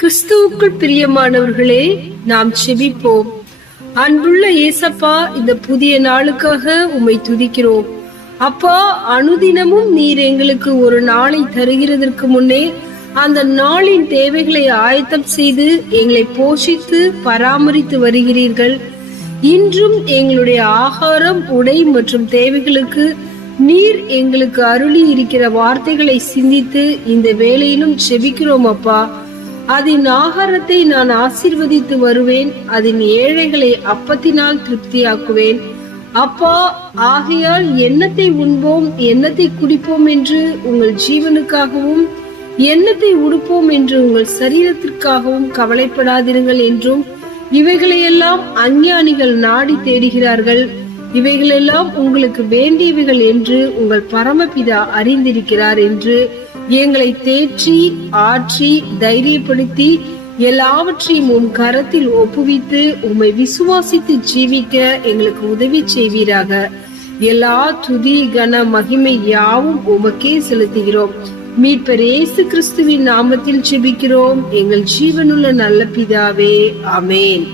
கிறிஸ்துவுக்குள் பிரியமானவர்களே, நாம் செபிப்போம். அன்புள்ள ஏசப்பா, இந்த புதிய நாளுக்காக உம்மை துதிக்கிறோம். அப்பா, அனுதினமும் நீர் எங்களுக்கு ஒரு நாளை தருகிறதற்கு முன்னே அந்த நாளின் தேவைகளை ஆயத்தம் செய்து எங்களை போஷித்து பராமரித்து வருகிறீர்கள். இன்றும் எங்களுடைய ஆகாரம், உடை மற்றும் தேவைகளுக்கு நீர் எங்களுக்கு அருளி இருக்கிற வார்த்தைகளை சிந்தித்து இந்த வேளையிலும் செபிக்கிறோம். அப்பா, அதன் ஆகாரத்தை நான் ஆசீர்வதித்து வருவேன், அதன் ஏழைகளை அப்பத்தினால் திருப்தியாக்குவேன். அப்பா, ஆகையால் எண்ணத்தை உண்போம், எண்ணத்தை குடிப்போம் என்று உங்கள் ஜீவனுக்காகவும், எண்ணத்தை உடுப்போம் என்று உங்கள் சரீரத்திற்காகவும் கவலைப்படாதிருங்கள் என்றும், இவைகளையெல்லாம் அஞ்ஞானிகள் நாடி தேடுகிறார்கள், இவைகளெல்லாம் உங்களுக்கு வேண்டியவைகள் என்று உங்கள் பரமபிதா அறிந்திருக்கிறார் என்று எங்களை தேற்றி ஆற்றி தைரியப்படுத்தி எல்லாவற்றையும் உம் கரத்தில் ஒப்புவித்து உம்மை விசுவாசித்து ஜீவிக்க எங்களுக்கு உதவி செய்வீராக. எல்லா துதி கன மகிமை யாவும் உமக்கே செலுத்துகிறோம். மீட்பர் இயேசு கிறிஸ்துவின் நாமத்தில் ஜெபிக்கிறோம் எங்கள் ஜீவனுள்ள நல்ல பிதாவே, ஆமென்.